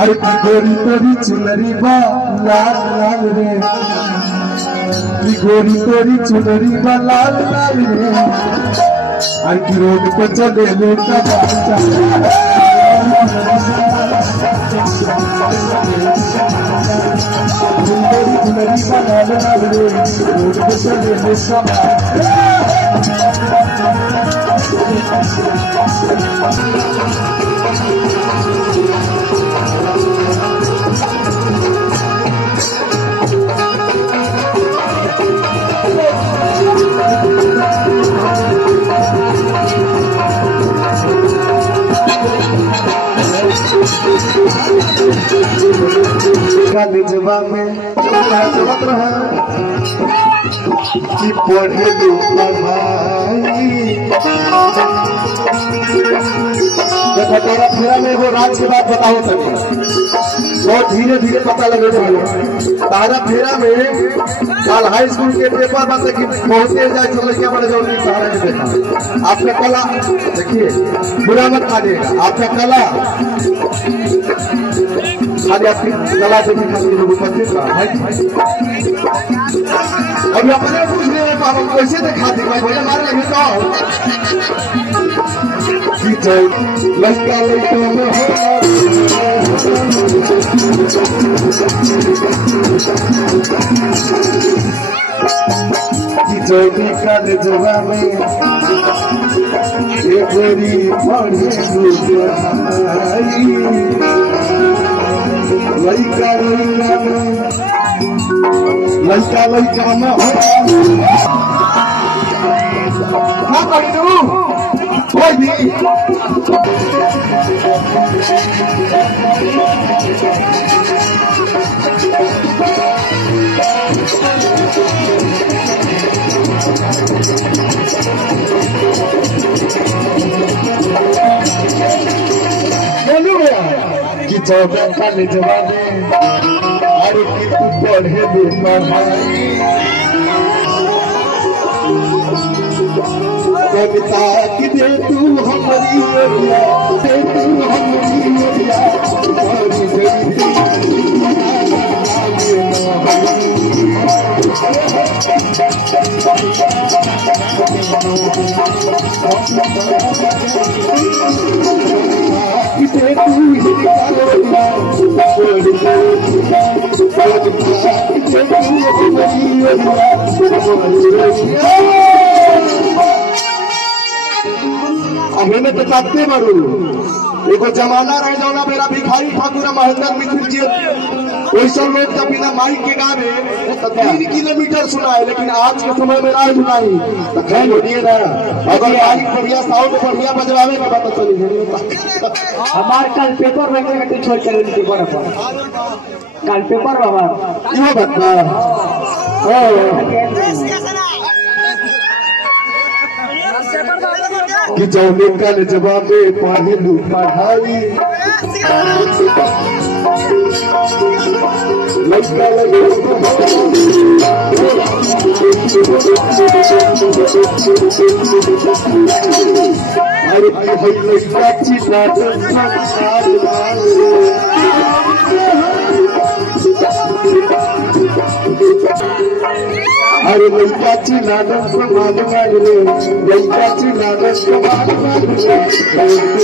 अरे की गोरी तोरी चुनरी बा लाल लाल रे, की गोरी तोरी चुनरी बा लाल लाल रे, अरे की रोड पे चले लेता चुनरी बा लाल लाल रे, रोड पे चले लेता निजवा में चलत रहा कि पढ़े लो भाई। देखो तोरा फेरा में वो राज की बात बताओ तभी बहुत धीरे धीरे पता लगे तारा फेरा में साल हाई स्कूल के पेपर बस कि पहुंचे जाए तो लड़कियां बड़े जो तारा ने देखा आपका कला देखिए बुरा मत मानिएगा आपका कला खाली आपकी कला से भी खाली लोग उपस्थित अभी अपने पूछ रहे हैं हम कैसे दिखाते भाई भैया मारे लगे तो लड़का लड़का जवा में गोरी पढ़े लड़का लड़का लड़का में क्या पढ़ी तू कोई भी कि चौदह का निजवा दे अरे कि तू पढ़े दे पढ़ाई कविता कि दे तू हमारी ओरिया दे तू हमारी ओरिया हमें तो चाहते मारू एगो जमाना रह जाना मेरा भिखारी ठाकुर महेंद्र मित्र जी वैसा लोग जब बिना माइक के गावे 3 किलोमीटर सुनाए लेकिन आज के समय में ना सुनाई तो खैर बोलिए ना अगर माइक बढ़िया साउंड बढ़िया बजवावे का पता चली हमार कल पेपर में छोड़ कर कल पेपर बाबा ये बता कि जौने कल जवाबे पढ़े लू पढ़ाई लड़का अरे लड़का चिता अरे लड़का चिनादन को मालूंगा रे लड़का चिनादन को मालूंगा रे